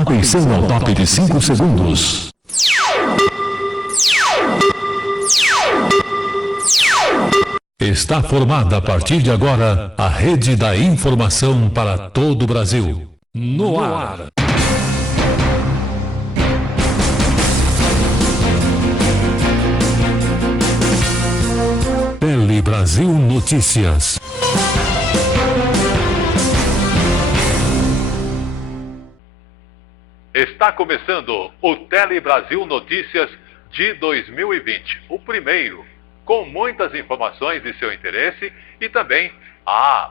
Atenção ao top de 5 segundos. Está formada a partir de agora a rede da informação para todo o Brasil. No ar. Tele Brasil Notícias. Está começando o Tele Brasil Notícias de 2020, o primeiro, com muitas informações de seu interesse e também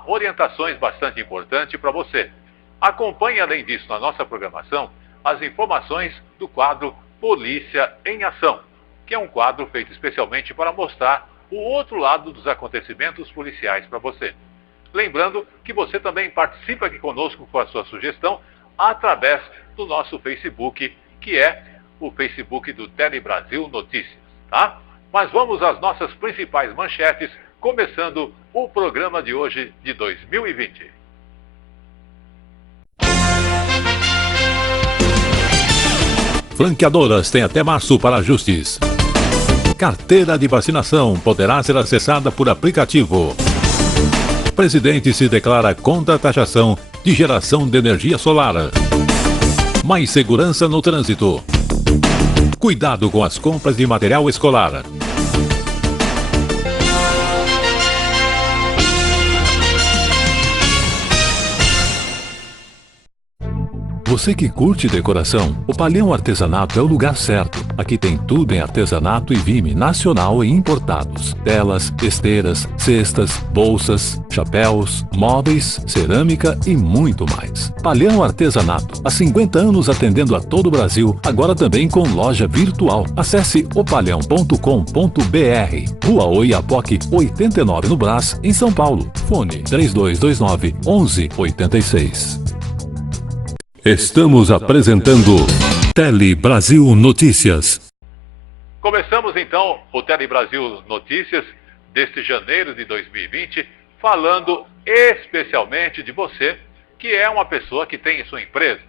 orientações bastante importantes para você. Acompanhe, além disso, na nossa programação, as informações do quadro Polícia em Ação, que é um quadro feito especialmente para mostrar o outro lado dos acontecimentos policiais para você. Lembrando que você também participa aqui conosco com a sua sugestão através do nosso Facebook, que é o Facebook do Tele Brasil Notícias, tá? Mas vamos às nossas principais manchetes, começando o programa de hoje de 2020. Franqueadoras têm até março para ajustes. Carteira de vacinação poderá ser acessada por aplicativo. Presidente se declara contra a taxação de geração de energia solar. Mais segurança no trânsito. Cuidado com as compras de material escolar. Você que curte decoração, o Palhão Artesanato é o lugar certo. Aqui tem tudo em artesanato e vime nacional e importados. Telas, esteiras, cestas, bolsas, chapéus, móveis, cerâmica e muito mais. Palhão Artesanato, há 50 anos atendendo a todo o Brasil, agora também com loja virtual. Acesse opalhão.com.br. Rua Oiapoque 89 no Brás, em São Paulo. Fone 3229 1186. Estamos apresentando Tele Brasil Notícias. Começamos então o Tele Brasil Notícias deste janeiro de 2020, falando especialmente de você, que é uma pessoa que tem sua empresa.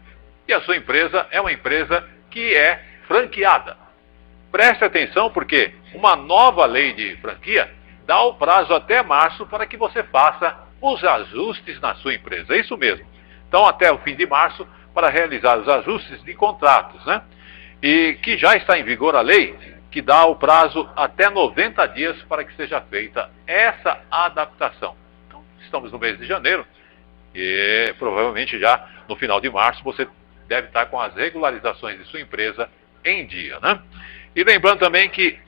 E a sua empresa é uma empresa que é franqueada. Preste atenção porque uma nova lei de franquia dá o prazo até março para que você faça os ajustes na sua empresa. É isso mesmo. Então, até o fim de março, para realizar os ajustes de contratos, né? E que já está em vigor a lei, que dá o prazo até 90 dias para que seja feita essa adaptação. Então, estamos no mês de janeiro e provavelmente já no final de março você deve estar com as regularizações de sua empresa em dia, né? E lembrando também que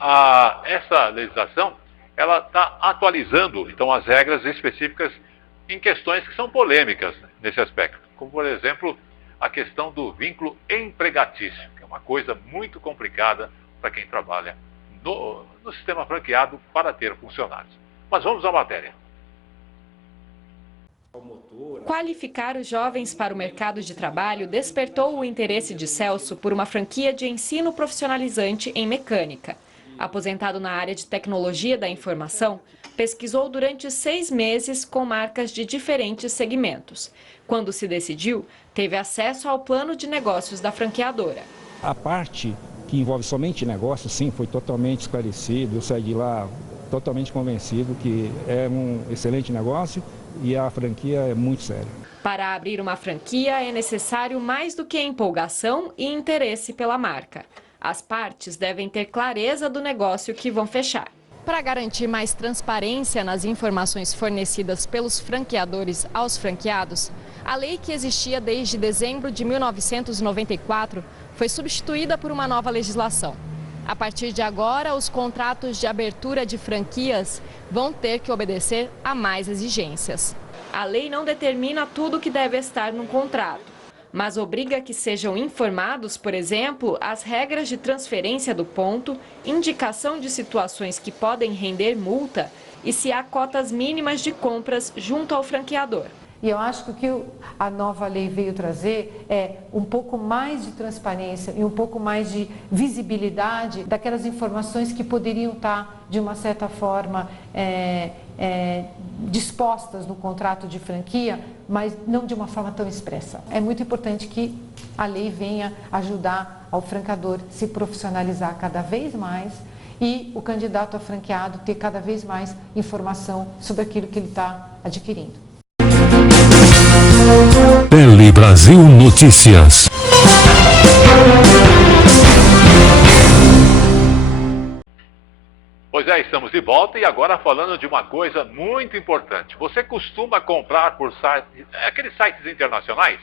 essa legislação, ela está atualizando, então, as regras específicas em questões que são polêmicas nesse aspecto, como, por exemplo, a questão do vínculo empregatício, que é uma coisa muito complicada para quem trabalha no sistema franqueado para ter funcionários. Mas vamos à matéria. Qualificar os jovens para o mercado de trabalho despertou o interesse de Celso por uma franquia de ensino profissionalizante em mecânica. Aposentado na área de tecnologia da informação, pesquisou durante 6 meses com marcas de diferentes segmentos. Quando se decidiu, teve acesso ao plano de negócios da franqueadora. A parte que envolve somente negócios, sim, foi totalmente esclarecido. Eu saí de lá totalmente convencido que é um excelente negócio e a franquia é muito séria. Para abrir uma franquia é necessário mais do que empolgação e interesse pela marca. As partes devem ter clareza do negócio que vão fechar. Para garantir mais transparência nas informações fornecidas pelos franqueadores aos franqueados, a lei que existia desde dezembro de 1994 foi substituída por uma nova legislação. A partir de agora, os contratos de abertura de franquias vão ter que obedecer a mais exigências. A lei não determina tudo o que deve estar no contrato, mas obriga que sejam informados, por exemplo, as regras de transferência do ponto, indicação de situações que podem render multa e se há cotas mínimas de compras junto ao franqueador. E eu acho que o que a nova lei veio trazer é um pouco mais de transparência e um pouco mais de visibilidade daquelas informações que poderiam estar, de uma certa forma, dispostas no contrato de franquia, mas não de uma forma tão expressa. É muito importante que a lei venha ajudar ao franqueador se profissionalizar cada vez mais e o candidato a franqueado ter cada vez mais informação sobre aquilo que ele está adquirindo. Tele Brasil Notícias. Pois é, estamos de volta e agora falando de uma coisa muito importante. Você costuma comprar por aqueles sites internacionais?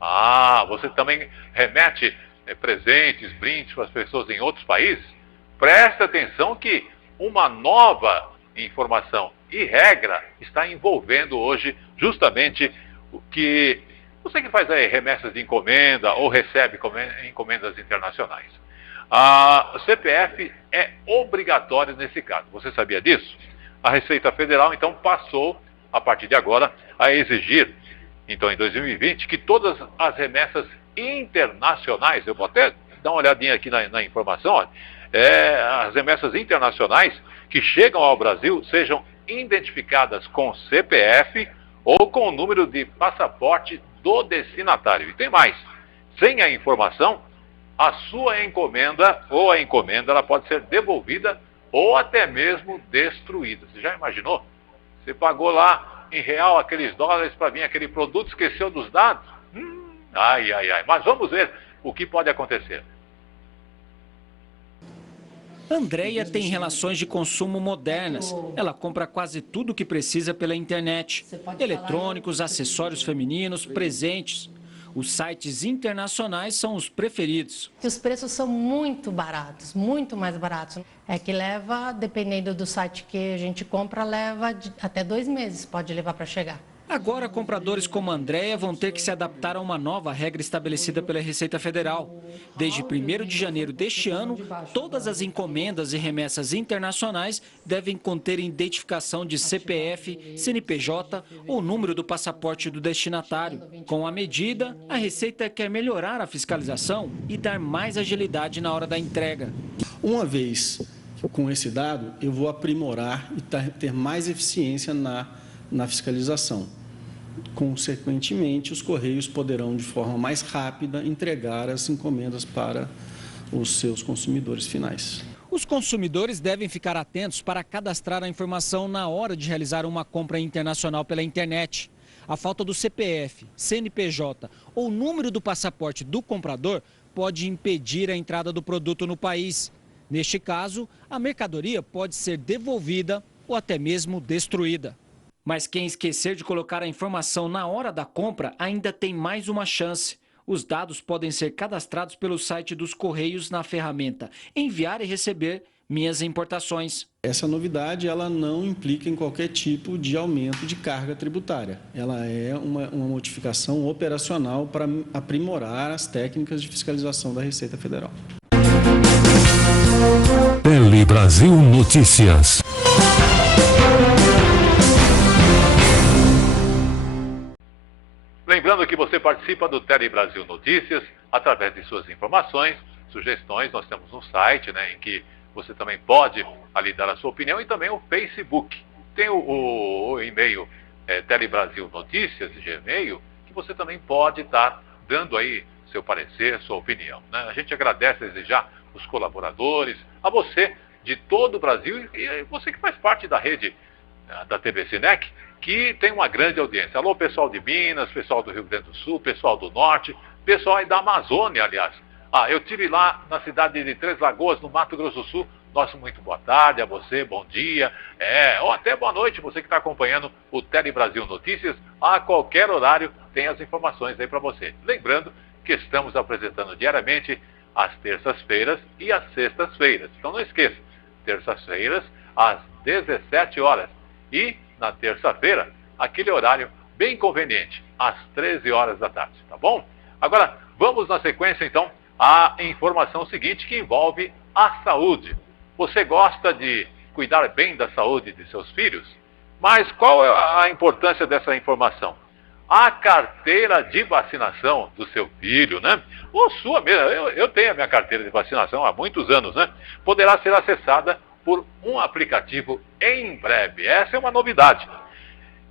Ah, você também remete presentes, brindes para as pessoas em outros países? Preste atenção que uma nova informação e regra está envolvendo hoje justamente o que você que faz aí remessas de encomenda ou recebe encomendas internacionais. A CPF é obrigatório nesse caso. Você sabia disso? A Receita Federal, então, passou, a partir de agora, a exigir, então, em 2020, que todas as remessas internacionais, eu vou até dar uma olhadinha aqui na informação, olha, as remessas internacionais que chegam ao Brasil sejam identificadas com CPF ou com o número de passaporte do destinatário. E tem mais, sem a informação, a sua encomenda ou a encomenda ela pode ser devolvida ou até mesmo destruída. Você já imaginou? Você pagou lá em real aqueles dólares para vir aquele produto, esqueceu dos dados? Ai. Mas vamos ver o que pode acontecer. Andréia tem relações de consumo modernas. Ela compra quase tudo o que precisa pela internet. Eletrônicos, acessórios femininos, presentes. Os sites internacionais são os preferidos. Os preços são muito baratos, muito mais baratos. É que leva, dependendo do site que a gente compra, leva até 2 meses, pode levar para chegar. Agora, compradores como a Andréia vão ter que se adaptar a uma nova regra estabelecida pela Receita Federal. Desde 1º de janeiro deste ano, todas as encomendas e remessas internacionais devem conter identificação de CPF, CNPJ ou número do passaporte do destinatário. Com a medida, a Receita quer melhorar a fiscalização e dar mais agilidade na hora da entrega. Uma vez com esse dado, eu vou aprimorar e ter mais eficiência na fiscalização. Consequentemente, os Correios poderão, de forma mais rápida, entregar as encomendas para os seus consumidores finais. Os consumidores devem ficar atentos para cadastrar a informação na hora de realizar uma compra internacional pela internet. A falta do CPF, CNPJ ou número do passaporte do comprador pode impedir a entrada do produto no país. Neste caso, a mercadoria pode ser devolvida ou até mesmo destruída. Mas quem esquecer de colocar a informação na hora da compra ainda tem mais uma chance. Os dados podem ser cadastrados pelo site dos Correios na ferramenta Enviar e Receber Minhas Importações. Essa novidade ela não implica em qualquer tipo de aumento de carga tributária. Ela é uma modificação operacional para aprimorar as técnicas de fiscalização da Receita Federal. Tele Brasil Notícias. Lembrando que você participa do Tele Brasil Notícias através de suas informações, sugestões. Nós temos um site, né, em que você também pode ali dar a sua opinião e também o Facebook. Tem o e-mail Telebrasil Notícias, Gmail, que você também pode estar dando aí seu parecer, sua opinião, né? A gente agradece desde já os colaboradores, a você de todo o Brasil e você que faz parte da rede da TV Sinec, que tem uma grande audiência. Alô, pessoal de Minas, pessoal do Rio Grande do Sul, pessoal do Norte, pessoal aí da Amazônia, aliás. Eu estive lá na cidade de Três Lagoas, no Mato Grosso do Sul. Nosso muito boa tarde a você, bom dia, ou até boa noite, você que está acompanhando o Tele Brasil Notícias. A qualquer horário tem as informações aí para você. Lembrando que estamos apresentando diariamente às terças-feiras e às sextas-feiras. Então não esqueça, terças-feiras às 17 horas e na terça-feira, aquele horário bem conveniente, às 13 horas da tarde, tá bom? Agora, vamos na sequência então à informação seguinte que envolve a saúde. Você gosta de cuidar bem da saúde de seus filhos? Mas qual é a importância dessa informação? A carteira de vacinação do seu filho, né? Ou sua mesmo, eu tenho a minha carteira de vacinação há muitos anos, né? Poderá ser acessada por um aplicativo em breve. Essa é uma novidade.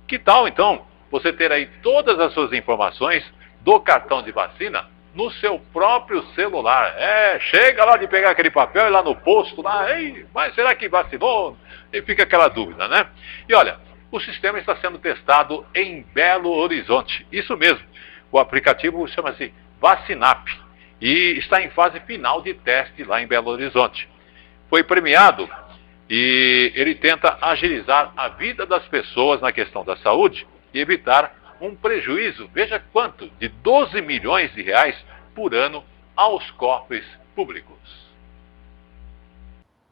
Que tal, então, você ter aí todas as suas informações do cartão de vacina no seu próprio celular. Chega lá de pegar aquele papel e lá no posto, lá, ei, mas será que vacinou? E fica aquela dúvida, né? E olha, o sistema está sendo testado em Belo Horizonte. Isso mesmo, o aplicativo chama-se Vacinap e está em fase final de teste lá em Belo Horizonte. Foi premiado e ele tenta agilizar a vida das pessoas na questão da saúde e evitar um prejuízo, veja quanto, de 12 milhões de reais por ano aos cofres públicos.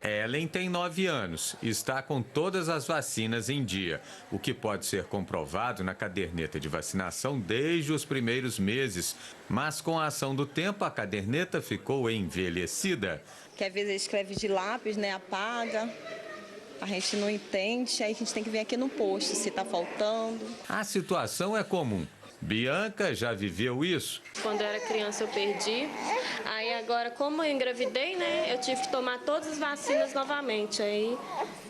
Ellen tem 9 anos e está com todas as vacinas em dia, o que pode ser comprovado na caderneta de vacinação desde os primeiros meses. Mas com a ação do tempo, a caderneta ficou envelhecida. Que às vezes escreve de lápis, né, apaga. A gente não entende, aí a gente tem que vir aqui no posto se está faltando. A situação é comum. Bianca já viveu isso. Quando eu era criança eu perdi, aí agora como eu engravidei, né, eu tive que tomar todas as vacinas novamente. Aí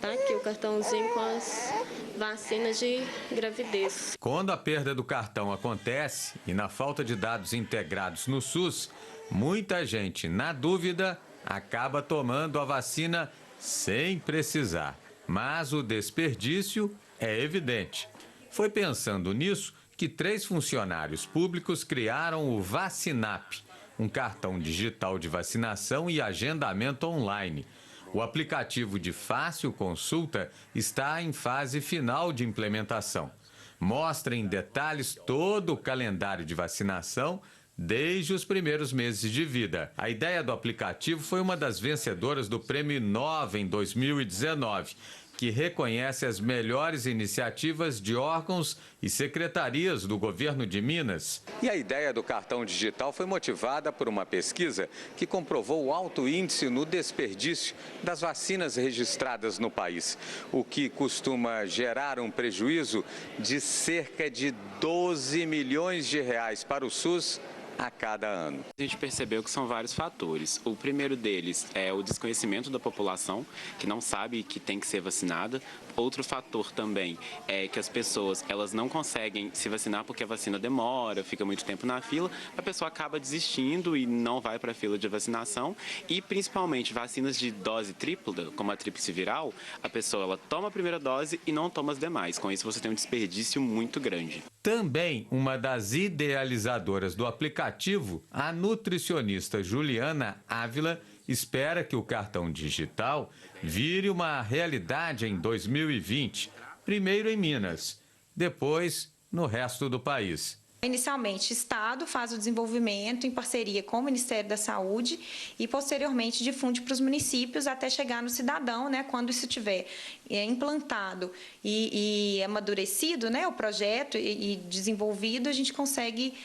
tá aqui o cartãozinho com as vacinas de gravidez. Quando a perda do cartão acontece e na falta de dados integrados no SUS, muita gente, na dúvida, acaba tomando a vacina sem precisar. Mas o desperdício é evidente. Foi pensando nisso que 3 funcionários públicos criaram o Vacinap, um cartão digital de vacinação e agendamento online. O aplicativo de fácil consulta está em fase final de implementação. Mostra em detalhes todo o calendário de vacinação desde os primeiros meses de vida. A ideia do aplicativo foi uma das vencedoras do Prêmio Inova em 2019, que reconhece as melhores iniciativas de órgãos e secretarias do governo de Minas. E a ideia do cartão digital foi motivada por uma pesquisa que comprovou o alto índice no desperdício das vacinas registradas no país, o que costuma gerar um prejuízo de cerca de 12 milhões de reais para o SUS a cada ano. A gente percebeu que são vários fatores. O primeiro deles é o desconhecimento da população, que não sabe que tem que ser vacinada. Outro fator também é que as pessoas elas não conseguem se vacinar porque a vacina demora, fica muito tempo na fila, a pessoa acaba desistindo e não vai para a fila de vacinação. E principalmente vacinas de dose tripla, como a tríplice viral, a pessoa ela toma a primeira dose e não toma as demais. Com isso você tem um desperdício muito grande. Também uma das idealizadoras do aplicativo, a nutricionista Juliana Ávila, espera que o cartão digital vire uma realidade em 2020, primeiro em Minas, depois no resto do país. Inicialmente, o Estado faz o desenvolvimento em parceria com o Ministério da Saúde e, posteriormente, difunde para os municípios até chegar no cidadão, né, quando isso estiver implantado e amadurecido, né, o projeto e desenvolvido, a gente consegue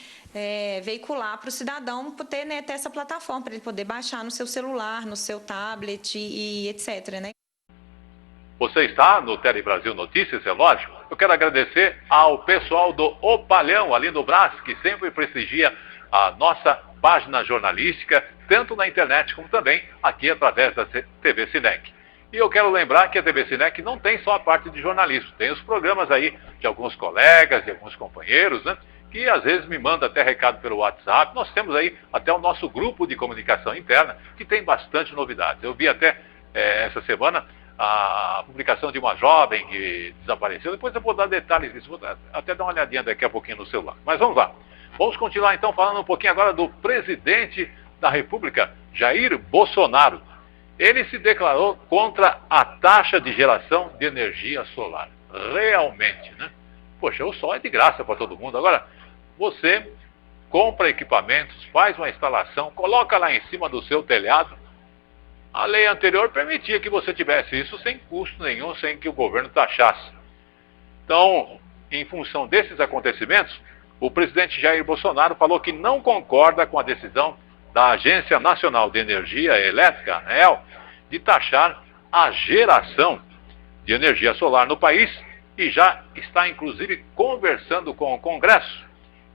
veicular para o cidadão poder, né, ter essa plataforma, para ele poder baixar no seu celular, no seu tablet e etc. Né? Você está no Tele Brasil Notícias, é lógico. Eu quero agradecer ao pessoal do Opalhão, ali no Brás, que sempre prestigia a nossa página jornalística, tanto na internet como também aqui através da TV Sinec. E eu quero lembrar que a TV Sinec não tem só a parte de jornalismo, tem os programas aí de alguns colegas, de alguns companheiros, né? Que às vezes me manda até recado pelo WhatsApp. Nós temos aí até o nosso grupo de comunicação interna, que tem bastante novidades. Eu vi até essa semana a publicação de uma jovem que desapareceu. Depois eu vou dar detalhes disso, vou até dar uma olhadinha daqui a pouquinho no celular. Mas vamos lá. Vamos continuar então falando um pouquinho agora do presidente da República, Jair Bolsonaro. Ele se declarou contra a taxa de geração de energia solar. Realmente, né? Poxa, o sol é de graça para todo mundo. Agora, você compra equipamentos, faz uma instalação, coloca lá em cima do seu telhado. A lei anterior permitia que você tivesse isso sem custo nenhum, sem que o governo taxasse. Então, em função desses acontecimentos, o presidente Jair Bolsonaro falou que não concorda com a decisão da Agência Nacional de Energia Elétrica, ANEEL, de taxar a geração de energia solar no país e já está, inclusive, conversando com o Congresso.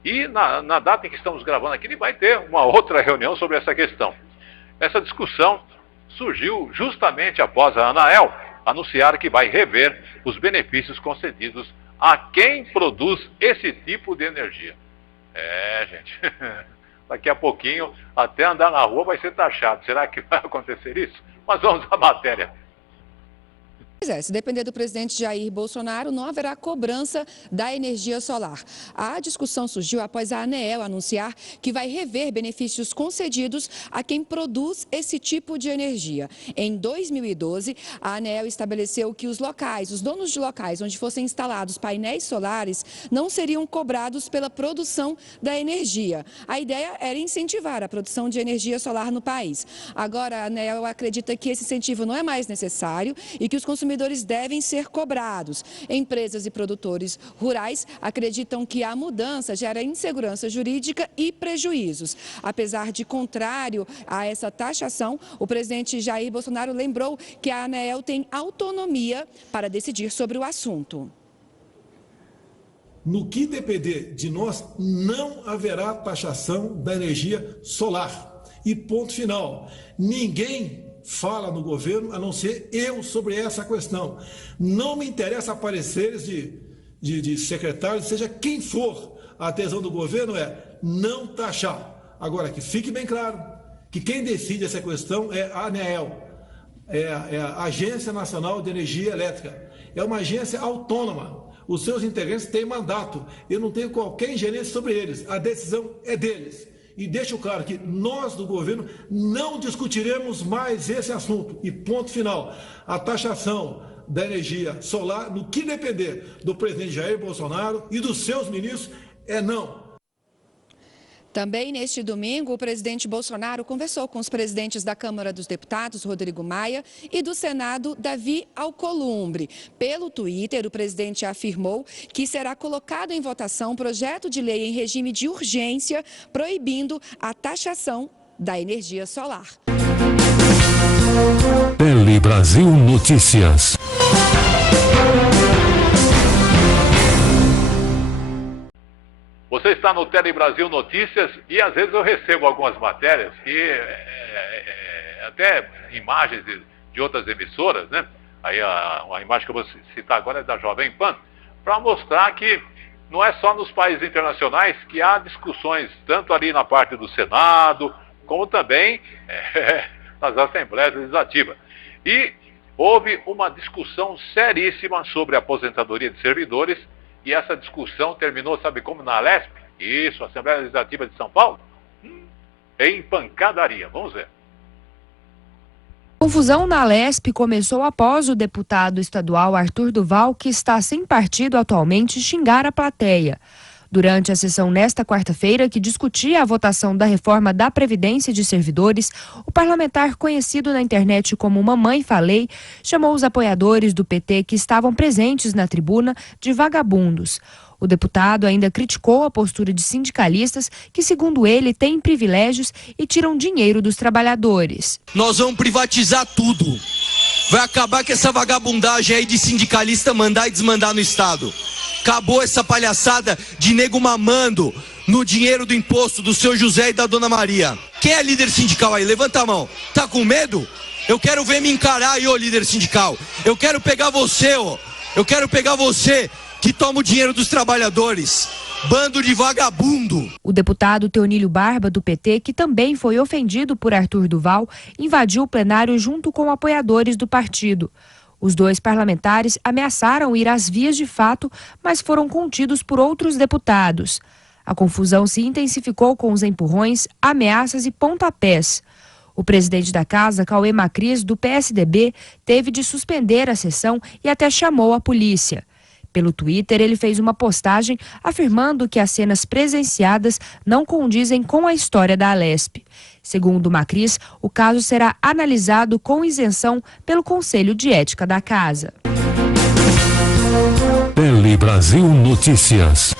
E na data em que estamos gravando aqui, ele vai ter uma outra reunião sobre essa questão. Essa discussão surgiu justamente após a ANEEL anunciar que vai rever os benefícios concedidos a quem produz esse tipo de energia. Gente, daqui a pouquinho, até andar na rua vai ser taxado. Será que vai acontecer isso? Mas vamos à matéria. Pois é, se depender do presidente Jair Bolsonaro, não haverá cobrança da energia solar. A discussão surgiu após a ANEEL anunciar que vai rever benefícios concedidos a quem produz esse tipo de energia. Em 2012, a ANEEL estabeleceu que os donos de locais onde fossem instalados painéis solares não seriam cobrados pela produção da energia. A ideia era incentivar a produção de energia solar no país. Agora, a ANEEL acredita que esse incentivo não é mais necessário e que os consumidores devem ser cobrados. Empresas e produtores rurais acreditam que a mudança gera insegurança jurídica e prejuízos. Apesar de contrário a essa taxação, o presidente Jair Bolsonaro lembrou que a ANEEL tem autonomia para decidir sobre o assunto. No que depender de nós, não haverá taxação da energia solar. E ponto final. Ninguém fala no governo, a não ser eu, sobre essa questão. Não me interessa apareceres de secretários, seja quem for. A adesão do governo é não taxar. Agora, que fique bem claro que quem decide essa questão é a ANEEL, é a Agência Nacional de Energia Elétrica. É uma agência autônoma. Os seus integrantes têm mandato. Eu não tenho qualquer ingerência sobre eles. A decisão é deles. E deixo claro que nós do governo não discutiremos mais esse assunto. E ponto final. A taxação da energia solar, no que depender do presidente Jair Bolsonaro e dos seus ministros, é não. Também neste domingo, o presidente Bolsonaro conversou com os presidentes da Câmara dos Deputados, Rodrigo Maia, e do Senado, Davi Alcolumbre. Pelo Twitter, o presidente afirmou que será colocado em votação um projeto de lei em regime de urgência, proibindo a taxação da energia solar. Tele Brasil Notícias. Você está no Tele Brasil Notícias e às vezes eu recebo algumas matérias que até imagens de outras emissoras, né? Aí a imagem que eu vou citar agora é da Jovem Pan, para mostrar que não é só nos países internacionais que há discussões, tanto ali na parte do Senado, como também nas Assembleias Legislativas. E houve uma discussão seríssima sobre a aposentadoria de servidores. E essa discussão terminou, sabe como? Na Alesp? Isso, Assembleia Legislativa de São Paulo? Em pancadaria. Vamos ver. A confusão na Alesp começou após o deputado estadual Arthur Duval, que está sem partido atualmente, xingar a plateia. Durante a sessão nesta quarta-feira, que discutia a votação da reforma da Previdência de servidores, o parlamentar conhecido na internet como Mamãe Falei chamou os apoiadores do PT que estavam presentes na tribuna de vagabundos. O deputado ainda criticou a postura de sindicalistas que, segundo ele, têm privilégios e tiram dinheiro dos trabalhadores. Nós vamos privatizar tudo. Vai acabar com essa vagabundagem aí de sindicalista mandar e desmandar no Estado. Acabou essa palhaçada de nego mamando no dinheiro do imposto do seu José e da dona Maria. Quem é líder sindical aí? Levanta a mão. Tá com medo? Eu quero ver me encarar aí, ô líder sindical. Eu quero pegar você, ó. Eu quero pegar você que toma o dinheiro dos trabalhadores. Bando de vagabundo. O deputado Teonílio Barba, do PT, que também foi ofendido por Arthur Duval, invadiu o plenário junto com apoiadores do partido. Os dois parlamentares ameaçaram ir às vias de fato, mas foram contidos por outros deputados. A confusão se intensificou com os empurrões, ameaças e pontapés. O presidente da casa, Cauê Macris, do PSDB, teve de suspender a sessão e até chamou a polícia. Pelo Twitter, ele fez uma postagem afirmando que as cenas presenciadas não condizem com a história da Alesp. Segundo Macris, o caso será analisado com isenção pelo Conselho de Ética da Casa. Tele Brasil Notícias.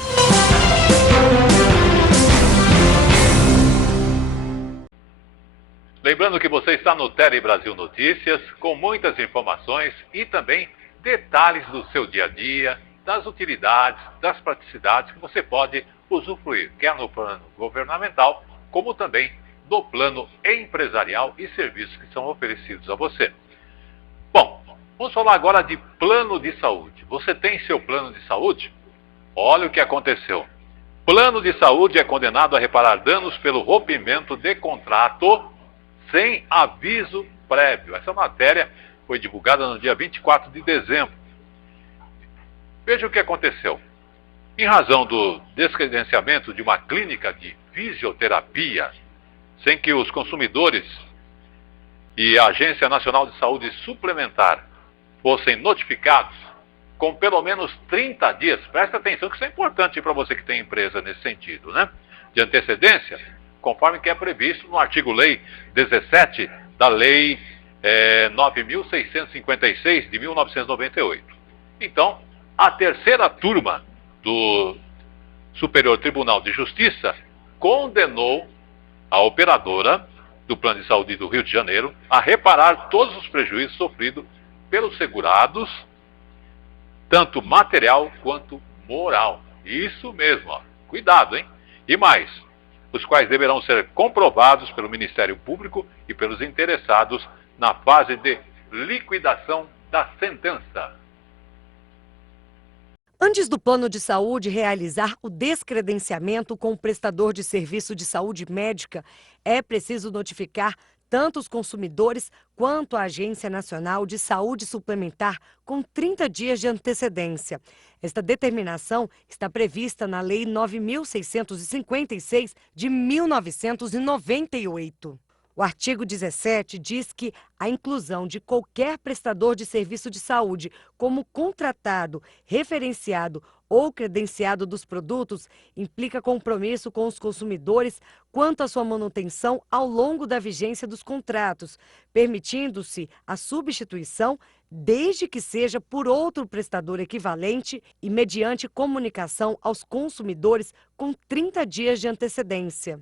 Lembrando que você está no Tele Brasil Notícias, com muitas informações e também detalhes do seu dia a dia, das utilidades, das praticidades que você pode usufruir, quer no plano governamental, como também do plano empresarial e serviços que são oferecidos a você. Bom, vamos falar agora de plano de saúde. Você tem seu plano de saúde? Olha o que aconteceu. Plano de saúde é condenado a reparar danos pelo rompimento de contrato sem aviso prévio. Essa matéria foi divulgada no dia 24 de dezembro. Veja o que aconteceu. Em razão do descredenciamento de uma clínica de fisioterapia, sem que os consumidores e a Agência Nacional de Saúde Suplementar fossem notificados com pelo menos 30 dias, presta atenção que isso é importante para você que tem empresa nesse sentido, né? De antecedência, conforme que é previsto no artigo-lei 17 da Lei 9.656 de 1998. Então, a terceira turma do Superior Tribunal de Justiça condenou a operadora do Plano de Saúde do Rio de Janeiro a reparar todos os prejuízos sofridos pelos segurados, tanto material quanto moral. Isso mesmo, ó. Cuidado, hein? E mais, os quais deverão ser comprovados pelo Ministério Público e pelos interessados na fase de liquidação da sentença. Antes do plano de saúde realizar o descredenciamento com o prestador de serviço de saúde médica, é preciso notificar tanto os consumidores quanto a Agência Nacional de Saúde Suplementar com 30 dias de antecedência. Esta determinação está prevista na Lei 9.656 de 1998. O artigo 17 diz que a inclusão de qualquer prestador de serviço de saúde como contratado, referenciado ou credenciado dos produtos implica compromisso com os consumidores quanto à sua manutenção ao longo da vigência dos contratos, permitindo-se a substituição desde que seja por outro prestador equivalente e mediante comunicação aos consumidores com 30 dias de antecedência.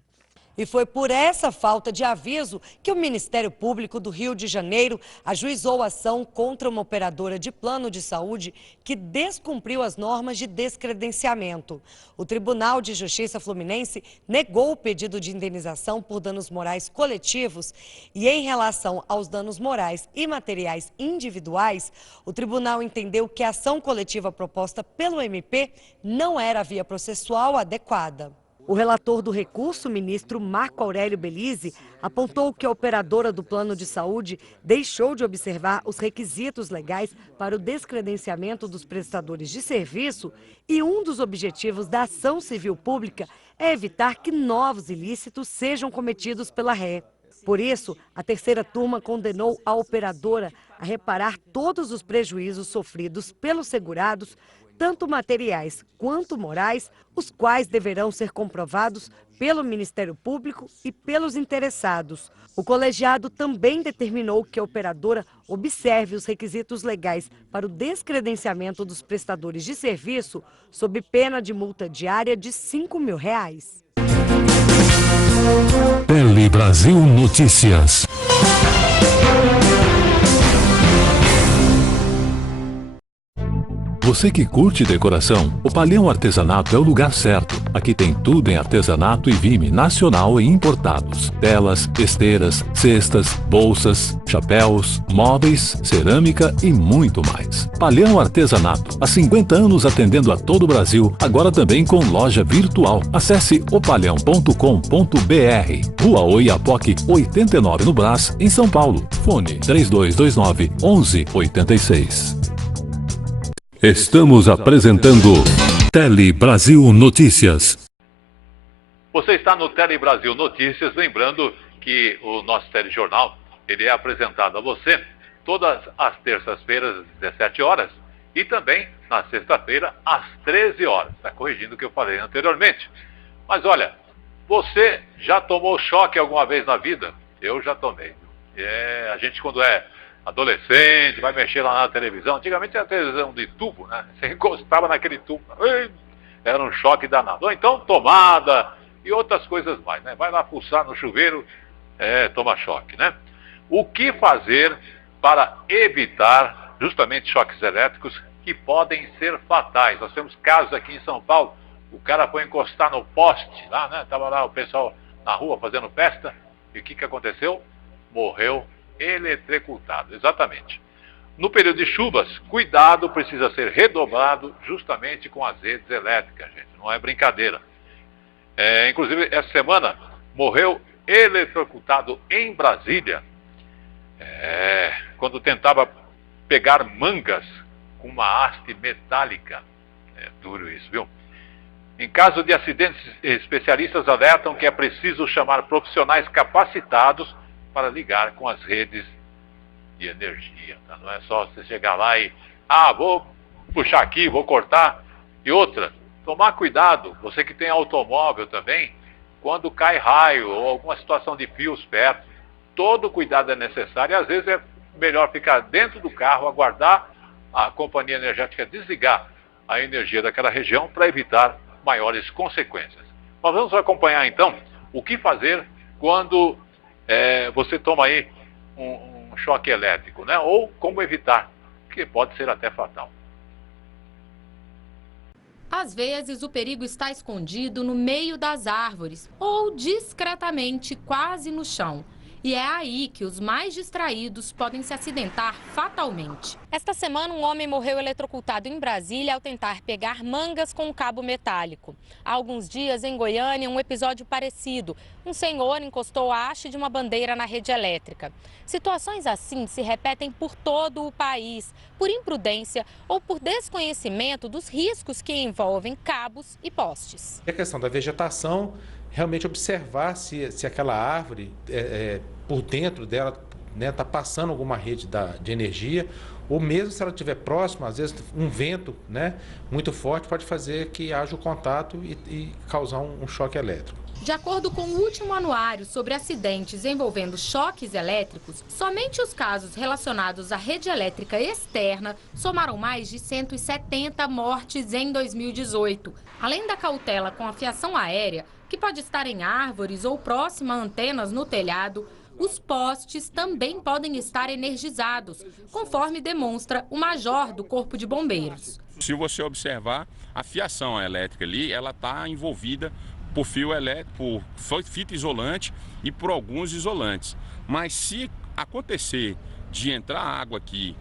E foi por essa falta de aviso que o Ministério Público do Rio de Janeiro ajuizou ação contra uma operadora de plano de saúde que descumpriu as normas de descredenciamento. O Tribunal de Justiça Fluminense negou o pedido de indenização por danos morais coletivos e, em relação aos danos morais e materiais individuais, o tribunal entendeu que a ação coletiva proposta pelo MP não era a via processual adequada. O relator do recurso, ministro Marco Aurélio Belize, apontou que a operadora do plano de saúde deixou de observar os requisitos legais para o descredenciamento dos prestadores de serviço e um dos objetivos da ação civil pública é evitar que novos ilícitos sejam cometidos pela ré. Por isso, a terceira turma condenou a operadora a reparar todos os prejuízos sofridos pelos segurados, tanto materiais quanto morais, os quais deverão ser comprovados pelo Ministério Público e pelos interessados. O colegiado também determinou que a operadora observe os requisitos legais para o descredenciamento dos prestadores de serviço, sob pena de multa diária de R$ 5.000. Tele Brasil Notícias. Você que curte decoração, o Palhão Artesanato é o lugar certo. Aqui tem tudo em artesanato e vime nacional e importados. Telas, esteiras, cestas, bolsas, chapéus, móveis, cerâmica e muito mais. Palhão Artesanato, há 50 anos atendendo a todo o Brasil, agora também com loja virtual. Acesse opalhão.com.br. Rua Oiapoque, 89 no Brás, em São Paulo. Fone 3229-1186. Estamos apresentando Tele Brasil Notícias. Você está no Tele Brasil Notícias, lembrando que o nosso telejornal ele é apresentado a você todas as terças-feiras às 17 horas e também na sexta-feira às 13 horas. Está corrigindo o que eu falei anteriormente. Mas olha, você já tomou choque alguma vez na vida? Eu já tomei. A gente quando é adolescente, vai mexer lá na televisão. Antigamente era televisão de tubo, né? Você encostava naquele tubo, era um choque danado. Ou então tomada e outras coisas mais, né? Vai lá pulsar no chuveiro, toma choque, né? O que fazer para evitar justamente choques elétricos que podem ser fatais? Nós temos casos aqui em São Paulo, o cara foi encostar no poste lá, né? Tava lá o pessoal na rua fazendo festa e o que aconteceu? Morreu eletrocutado, exatamente. No período de chuvas, cuidado precisa ser redobrado justamente com as redes elétricas, gente, não é brincadeira. Inclusive, essa semana, morreu eletrocutado em Brasília, quando tentava pegar mangas com uma haste metálica. É duro isso, viu? Em caso de acidentes, especialistas alertam que é preciso chamar profissionais capacitados para ligar com as redes de energia. Tá? Não é só você chegar lá e, vou puxar aqui, vou cortar. E outra, tomar cuidado, você que tem automóvel também, quando cai raio ou alguma situação de fios perto, todo cuidado é necessário e às vezes é melhor ficar dentro do carro, aguardar a companhia energética desligar a energia daquela região para evitar maiores consequências. Nós vamos acompanhar então o que fazer quando você toma aí um choque elétrico, né? Ou como evitar, que pode ser até fatal. Às vezes o perigo está escondido no meio das árvores ou discretamente quase no chão. E é aí que os mais distraídos podem se acidentar fatalmente. Esta semana, um homem morreu eletrocutado em Brasília ao tentar pegar mangas com um cabo metálico. Há alguns dias, em Goiânia, um episódio parecido. Um senhor encostou a haste de uma bandeira na rede elétrica. Situações assim se repetem por todo o país, por imprudência ou por desconhecimento dos riscos que envolvem cabos e postes. A questão da vegetação, realmente observar se aquela árvore, por dentro dela, está passando alguma rede de energia, ou mesmo se ela estiver próxima, às vezes um vento, muito forte pode fazer que haja o contato e causar um choque elétrico. De acordo com o último anuário sobre acidentes envolvendo choques elétricos, somente os casos relacionados à rede elétrica externa somaram mais de 170 mortes em 2018. Além da cautela com a fiação aérea, que pode estar em árvores ou próxima a antenas no telhado, os postes também podem estar energizados, conforme demonstra o major do Corpo de Bombeiros. Se você observar, a fiação elétrica ali, ela está envolvida por fio elétrico, por fita isolante e por alguns isolantes. Mas se acontecer de entrar água aqui,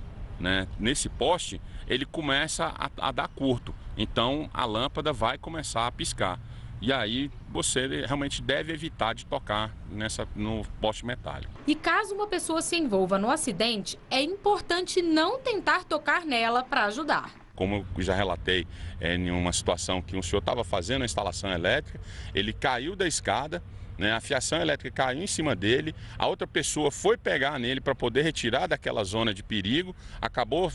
nesse poste, ele começa a dar curto. Então a lâmpada vai começar a piscar. E aí você realmente deve evitar de tocar no poste metálico. E caso uma pessoa se envolva no acidente, é importante não tentar tocar nela para ajudar. Como eu já relatei, em uma situação que um senhor estava fazendo a instalação elétrica, ele caiu da escada, a fiação elétrica caiu em cima dele, a outra pessoa foi pegar nele para poder retirar daquela zona de perigo, acabou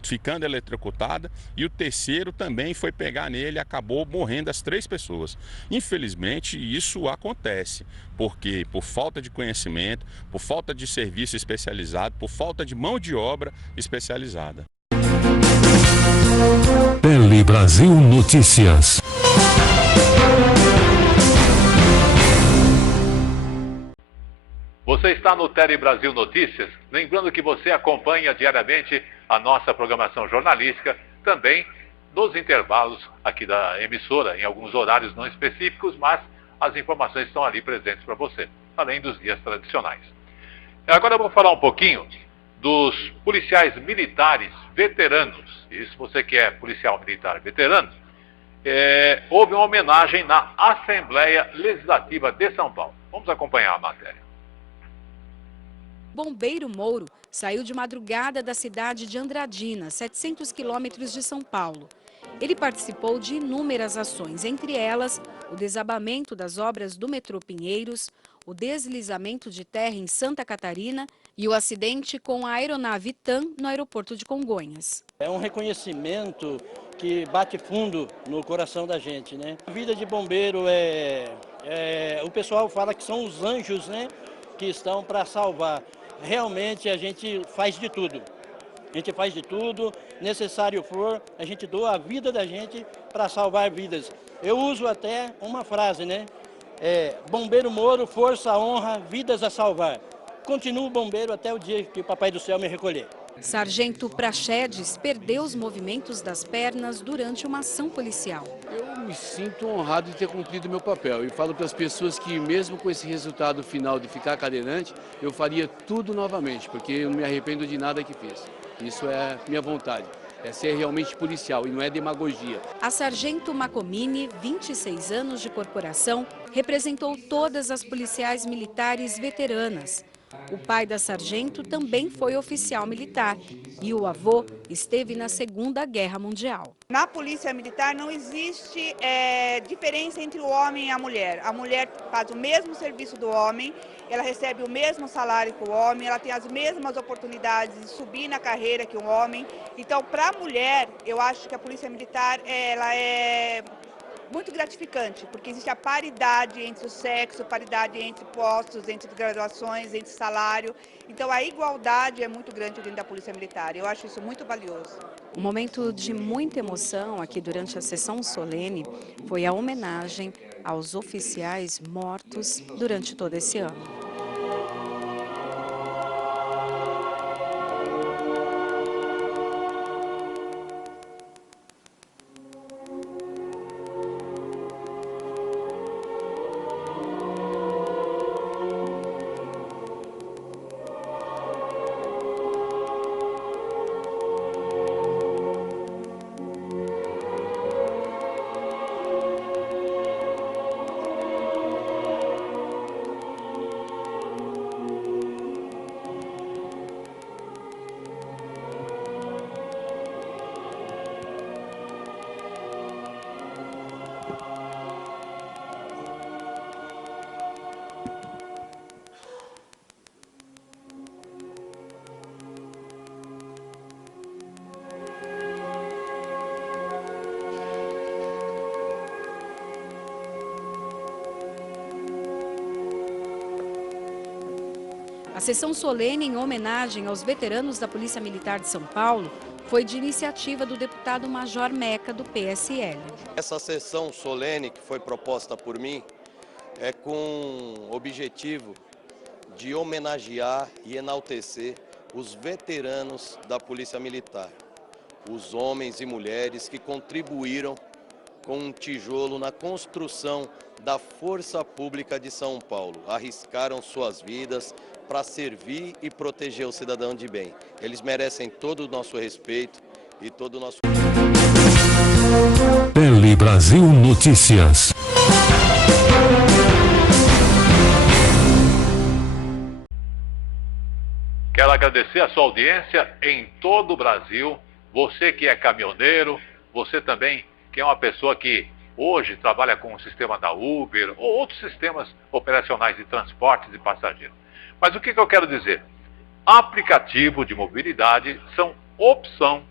ficando eletrocutada, e o terceiro também foi pegar nele e acabou morrendo as 3 pessoas. Infelizmente, isso acontece, porque por falta de conhecimento, por falta de serviço especializado, por falta de mão de obra especializada. Tele Brasil Notícias. Você está no Tele Brasil Notícias, lembrando que você acompanha diariamente a nossa programação jornalística, também nos intervalos aqui da emissora, em alguns horários não específicos, mas as informações estão ali presentes para você, além dos dias tradicionais. Agora eu vou falar um pouquinho dos policiais militares veteranos. E se você que é policial militar veterano, houve uma homenagem na Assembleia Legislativa de São Paulo. Vamos acompanhar a matéria. Bombeiro Mouro saiu de madrugada da cidade de Andradina, 700 quilômetros de São Paulo. Ele participou de inúmeras ações, entre elas o desabamento das obras do metrô Pinheiros, o deslizamento de terra em Santa Catarina e o acidente com a aeronave TAM no aeroporto de Congonhas. É um reconhecimento que bate fundo no coração da gente, A vida de bombeiro o pessoal fala que são os anjos, que estão para salvar. Realmente a gente faz de tudo. A gente faz de tudo, necessário for, a gente doa a vida da gente para salvar vidas. Eu uso até uma frase, Bombeiro Mouro, força, honra, vidas a salvar. Continuo bombeiro até o dia que o Papai do Céu me recolher. Sargento Praxedes perdeu os movimentos das pernas durante uma ação policial. Eu me sinto honrado de ter cumprido meu papel e falo para as pessoas que mesmo com esse resultado final de ficar cadeirante, eu faria tudo novamente, porque eu não me arrependo de nada que fiz. Isso é minha vontade. é ser realmente policial e não é demagogia. A sargento Macomini, 26 anos de corporação, representou todas as policiais militares veteranas. O pai da sargento também foi oficial militar e o avô esteve na Segunda Guerra Mundial. Na Polícia Militar não existe diferença entre o homem e a mulher. A mulher faz o mesmo serviço do homem, ela recebe o mesmo salário que o homem, ela tem as mesmas oportunidades de subir na carreira que o homem. Então, para a mulher, eu acho que a Polícia Militar ela é muito gratificante, porque existe a paridade entre o sexo, paridade entre postos, entre graduações, entre salário. Então a igualdade é muito grande dentro da Polícia Militar. Eu acho isso muito valioso. Um momento de muita emoção aqui durante a sessão solene foi a homenagem aos oficiais mortos durante todo esse ano. A sessão solene em homenagem aos veteranos da Polícia Militar de São Paulo foi de iniciativa do deputado Major Meca, do PSL. Essa sessão solene que foi proposta por mim é com o objetivo de homenagear e enaltecer os veteranos da Polícia Militar, os homens e mulheres que contribuíram com um tijolo na construção da Força Pública de São Paulo, arriscaram suas vidas para servir e proteger o cidadão de bem. Eles merecem todo o nosso respeito e todo o nosso... Tele Brasil Notícias. Quero agradecer a sua audiência em todo o Brasil. Você que é caminhoneiro, você também que é uma pessoa que hoje trabalha com o sistema da Uber ou outros sistemas operacionais de transporte de passageiros. Mas o que eu quero dizer? Aplicativo de mobilidade são opção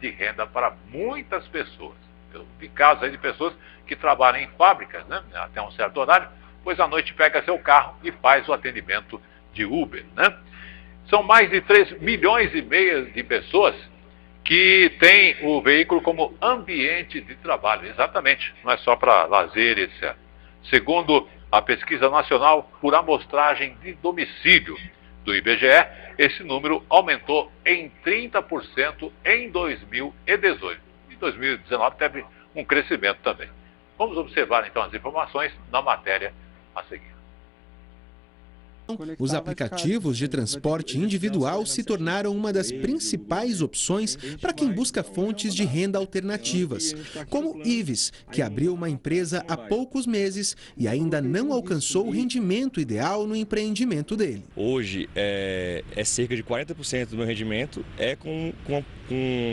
de renda para muitas pessoas. Eu vi casos aí de pessoas que trabalham em fábricas, né, até um certo horário, pois à noite pega seu carro e faz o atendimento de Uber, né? São mais de 3,5 milhões de pessoas que têm o veículo como ambiente de trabalho. Exatamente, não é só para lazer, etc. Segundo a pesquisa nacional por amostragem de domicílio do IBGE, esse número aumentou em 30% em 2018. Em 2019 teve um crescimento também. Vamos observar então as informações na matéria a seguir. Os aplicativos de transporte individual se tornaram uma das principais opções para quem busca fontes de renda alternativas, como Ives, que abriu uma empresa há poucos meses e ainda não alcançou o rendimento ideal no empreendimento dele. Hoje é cerca de 40% do meu rendimento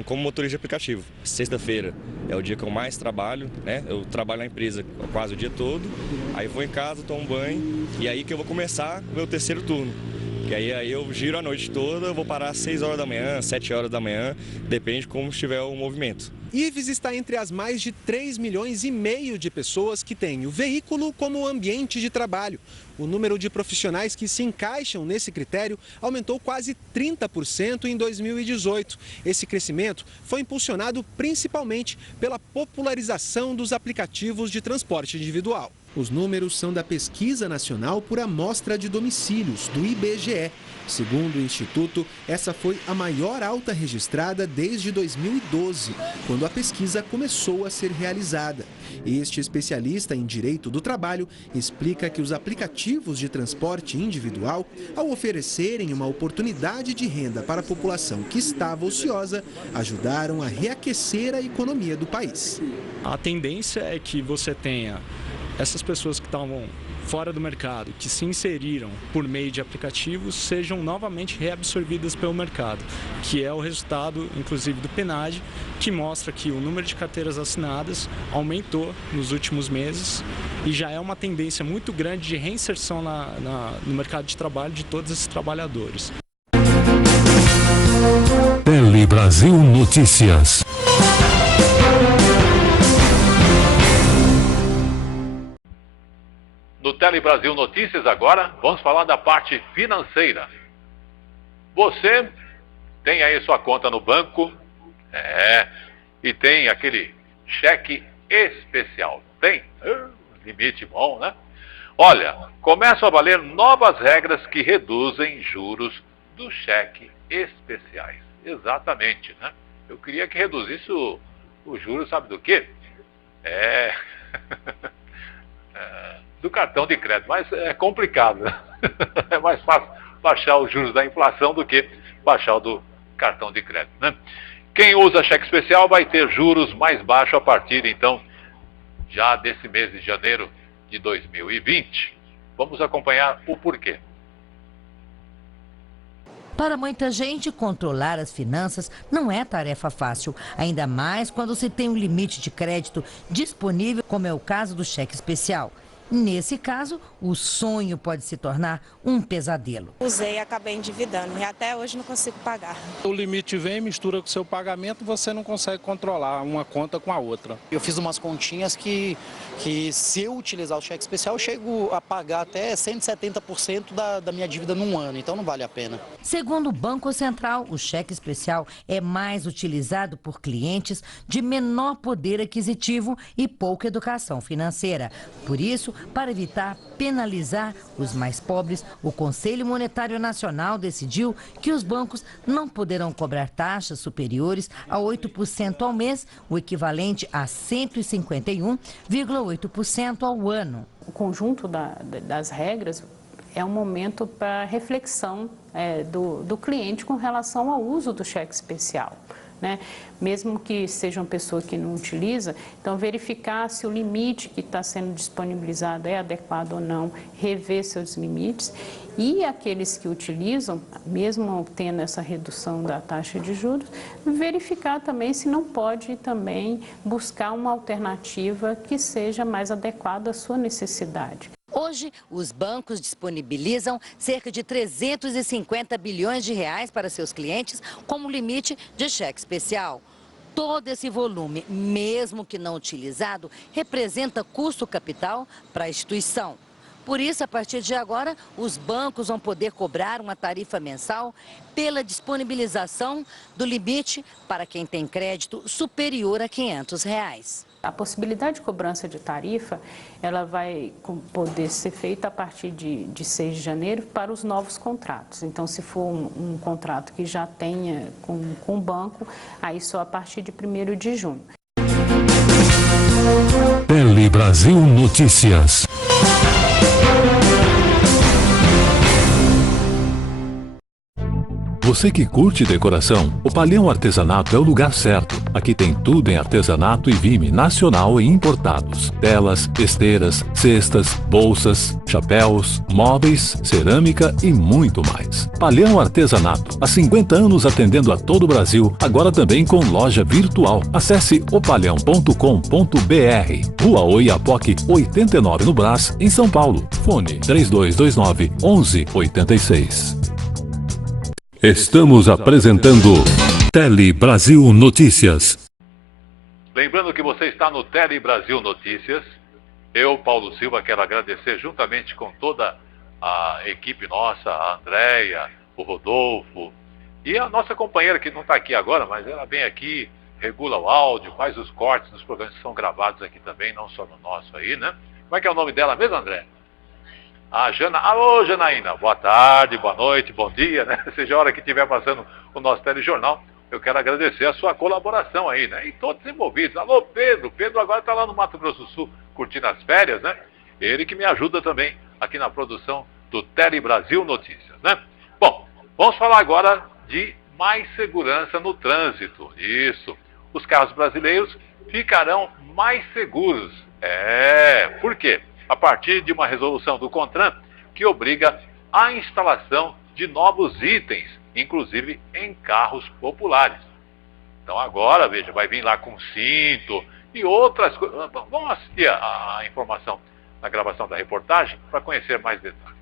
como motorista de aplicativo. Sexta-feira é o dia que eu mais trabalho, né? Eu trabalho na empresa quase o dia todo, aí vou em casa, tomo banho e aí que eu vou começar o meu terceiro turno. E aí eu giro a noite toda, vou parar às 6 horas da manhã, 7 horas da manhã, depende de como estiver o movimento. Ives está entre as mais de 3,5 milhões de pessoas que têm o veículo como ambiente de trabalho. O número de profissionais que se encaixam nesse critério aumentou quase 30% em 2018. Esse crescimento foi impulsionado principalmente pela popularização dos aplicativos de transporte individual. Os números são da Pesquisa Nacional por Amostra de Domicílios, do IBGE. Segundo o Instituto, essa foi a maior alta registrada desde 2012, quando a pesquisa começou a ser realizada. Este especialista em direito do trabalho explica que os aplicativos de transporte individual, ao oferecerem uma oportunidade de renda para a população que estava ociosa, ajudaram a reaquecer a economia do país. A tendência é que você tenha essas pessoas que estavam fora do mercado, que se inseriram por meio de aplicativos, sejam novamente reabsorvidas pelo mercado, que é o resultado, inclusive, do PNAD, que mostra que o número de carteiras assinadas aumentou nos últimos meses e já é uma tendência muito grande de reinserção no mercado de trabalho de todos esses trabalhadores. Tele Brasil Notícias. No Tele Brasil Notícias agora, vamos falar da parte financeira. Você tem aí sua conta no banco, e tem aquele cheque especial, não tem? Limite bom, né? Olha, começam a valer novas regras que reduzem juros do cheque especiais. Exatamente, né? Eu queria que reduzisse o juros, sabe do quê? Do cartão de crédito, mas é complicado, né? É mais fácil baixar os juros da inflação do que baixar o do cartão de crédito, né? Quem usa cheque especial vai ter juros mais baixos a partir, então, já desse mês de janeiro de 2020. Vamos acompanhar o porquê. Para muita gente, controlar as finanças não é tarefa fácil, ainda mais quando se tem um limite de crédito disponível, como é o caso do cheque especial. Nesse caso, o sonho pode se tornar um pesadelo. Usei e acabei endividando e até hoje não consigo pagar. O limite vem, mistura com o seu pagamento, você não consegue controlar uma conta com a outra. Eu fiz umas continhas que se eu utilizar o cheque especial, eu chego a pagar até 170% da minha dívida num ano, então não vale a pena. Segundo o Banco Central, o cheque especial é mais utilizado por clientes de menor poder aquisitivo e pouca educação financeira. Por isso, para evitar penalizar os mais pobres, o Conselho Monetário Nacional decidiu que os bancos não poderão cobrar taxas superiores a 8% ao mês, o equivalente a 151,8% ao ano. O conjunto das regras é um momento para reflexão do cliente com relação ao uso do cheque especial. Né? Mesmo que seja uma pessoa que não utiliza, então verificar se o limite que está sendo disponibilizado é adequado ou não, rever seus limites, e aqueles que utilizam, mesmo tendo essa redução da taxa de juros, verificar também se não pode também buscar uma alternativa que seja mais adequada à sua necessidade. Hoje, os bancos disponibilizam cerca de 350 bilhões de reais para seus clientes como limite de cheque especial. Todo esse volume, mesmo que não utilizado, representa custo capital para a instituição. Por isso, a partir de agora, os bancos vão poder cobrar uma tarifa mensal pela disponibilização do limite para quem tem crédito superior a R$ 500. A possibilidade de cobrança de tarifa, ela vai poder ser feita a partir de 6 de janeiro para os novos contratos. Então, se for um contrato que já tenha com o banco, aí só a partir de 1º de junho. Tele Brasil Notícias. Você que curte decoração, o Palhão Artesanato é o lugar certo. Aqui tem tudo em artesanato e vime nacional e importados. Telas, esteiras, cestas, bolsas, chapéus, móveis, cerâmica e muito mais. Palhão Artesanato, há 50 anos atendendo a todo o Brasil, agora também com loja virtual. Acesse opalhão.com.br. Rua Oiapoque, 89 no Brás, em São Paulo. Fone 3229-1186. Estamos apresentando Tele Brasil Notícias. Lembrando que você está no Tele Brasil Notícias. Eu, Paulo Silva, quero agradecer juntamente com toda a equipe nossa, a Andréia, o Rodolfo e a nossa companheira que não está aqui agora, mas ela vem aqui, regula o áudio, faz os cortes nos programas que são gravados aqui também, não só no nosso aí, né? Como é que é o nome dela mesmo, André? A Jana. Alô, Janaína. Boa tarde, boa noite, bom dia, né? Seja a hora que estiver passando o nosso telejornal, eu quero agradecer a sua colaboração aí, né? E todos envolvidos. Alô, Pedro. Pedro agora está lá no Mato Grosso do Sul, curtindo as férias, né? Ele que me ajuda também aqui na produção do Tele Brasil Notícias, né? Bom, vamos falar agora de mais segurança no trânsito. Isso. Os carros brasileiros ficarão mais seguros. Por quê? A partir de uma resolução do CONTRAN que obriga a instalação de novos itens, inclusive em carros populares. Então agora, veja, vai vir lá com cinto e outras coisas. Vamos assistir a informação na gravação da reportagem para conhecer mais detalhes.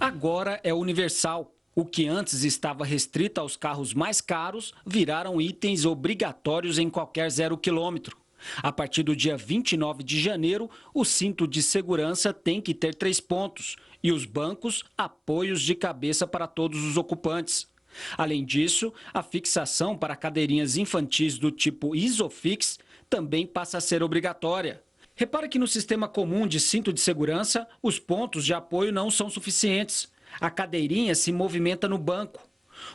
Agora é universal. O que antes estava restrito aos carros mais caros, viraram itens obrigatórios em qualquer 0 quilômetro. A partir do dia 29 de janeiro, o cinto de segurança tem que ter 3 pontos e os bancos, apoios de cabeça para todos os ocupantes. Além disso, a fixação para cadeirinhas infantis do tipo Isofix também passa a ser obrigatória. Repare que no sistema comum de cinto de segurança, os pontos de apoio não são suficientes. A cadeirinha se movimenta no banco.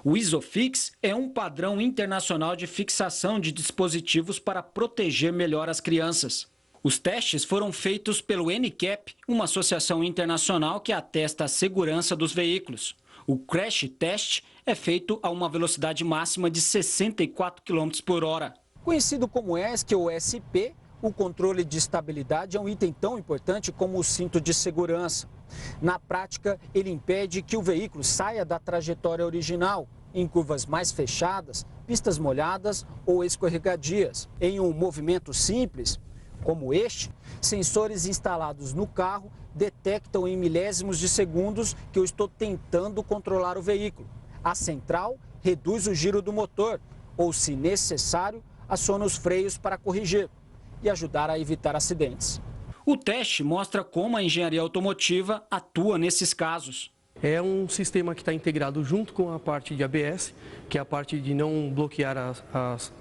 O Isofix é um padrão internacional de fixação de dispositivos para proteger melhor as crianças. Os testes foram feitos pelo NCAP, uma associação internacional que atesta a segurança dos veículos. O crash test é feito a uma velocidade máxima de 64 km por hora. Conhecido como ESC ou SP, o controle de estabilidade é um item tão importante como o cinto de segurança. Na prática, ele impede que o veículo saia da trajetória original, em curvas mais fechadas, pistas molhadas ou escorregadias. Em um movimento simples, como este, sensores instalados no carro detectam em milésimos de segundos que eu estou tentando controlar o veículo. A central reduz o giro do motor ou, se necessário, aciona os freios para corrigir e ajudar a evitar acidentes. O teste mostra como a engenharia automotiva atua nesses casos. É um sistema que está integrado junto com a parte de ABS, que é a parte de não bloquear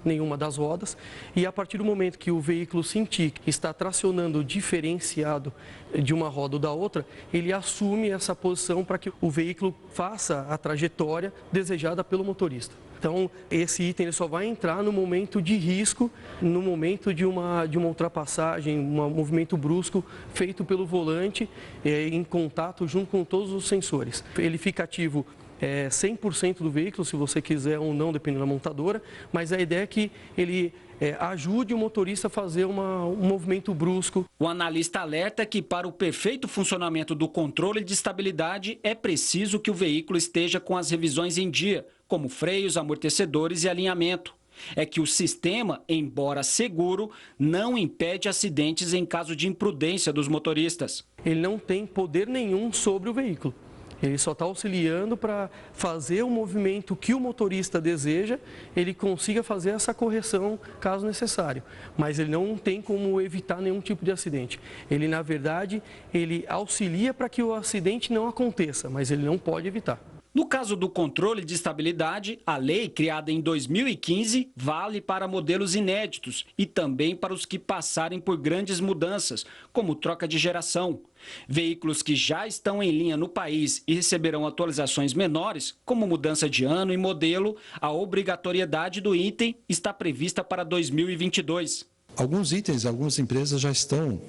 nenhuma das rodas. E a partir do momento que o veículo sentir que está tracionando diferenciado de uma roda ou da outra, ele assume essa posição para que o veículo faça a trajetória desejada pelo motorista. Então, esse item ele só vai entrar no momento de risco, no momento de uma ultrapassagem, um movimento brusco feito pelo volante, em contato junto com todos os sensores. Ele fica ativo 100% do veículo, se você quiser ou não, dependendo da montadora, mas a ideia é que ele ajude o motorista a fazer um movimento brusco. O analista alerta que para o perfeito funcionamento do controle de estabilidade é preciso que o veículo esteja com as revisões em dia, como freios, amortecedores e alinhamento. É que o sistema, embora seguro, não impede acidentes em caso de imprudência dos motoristas. Ele não tem poder nenhum sobre o veículo. Ele só está auxiliando para fazer o movimento que o motorista deseja, ele consiga fazer essa correção caso necessário. Mas ele não tem como evitar nenhum tipo de acidente. Ele, na verdade, ele auxilia para que o acidente não aconteça, mas ele não pode evitar. No caso do controle de estabilidade, a lei, criada em 2015, vale para modelos inéditos e também para os que passarem por grandes mudanças, como troca de geração. Veículos que já estão em linha no país e receberão atualizações menores, como mudança de ano e modelo, a obrigatoriedade do item está prevista para 2022. Alguns itens, algumas empresas já estão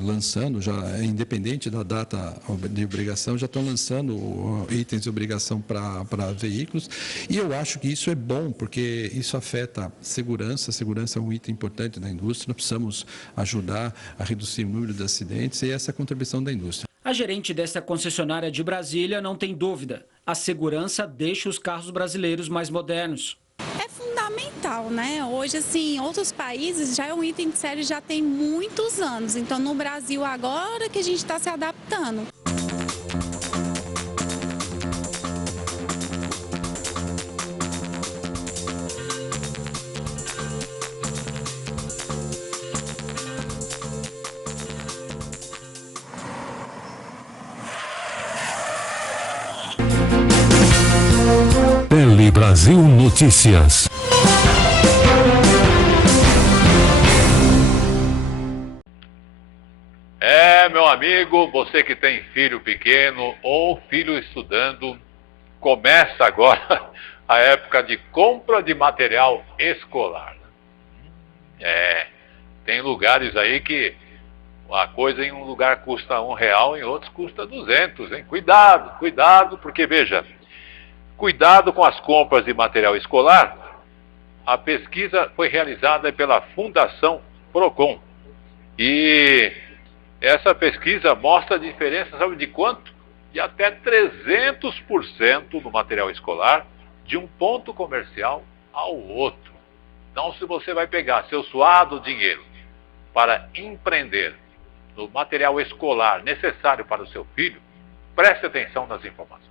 lançando, já independente da data de obrigação, já estão lançando itens de obrigação para veículos. E eu acho que isso é bom, porque isso afeta segurança. A segurança é um item importante da indústria. Nós precisamos ajudar a reduzir o número de acidentes e essa é a contribuição da indústria. A gerente desta concessionária de Brasília não tem dúvida. A segurança deixa os carros brasileiros mais modernos. É fundamental, né? Hoje, assim, outros países já é um item de série já tem muitos anos. Então, no Brasil, agora que a gente está se adaptando. Tele Brasil Notícias. amigo, você que tem filho pequeno ou filho estudando, começa agora a época de compra de material escolar. Tem lugares aí que a coisa em um lugar custa R$1, em outros custa 200, hein? Cuidado, porque veja, cuidado com as compras de material escolar. A pesquisa foi realizada pela Fundação Procon. E essa pesquisa mostra a diferença, sabe de quanto? De até 300% no material escolar, de um ponto comercial ao outro. Então, se você vai pegar seu suado dinheiro para empreender no material escolar necessário para o seu filho, preste atenção nas informações.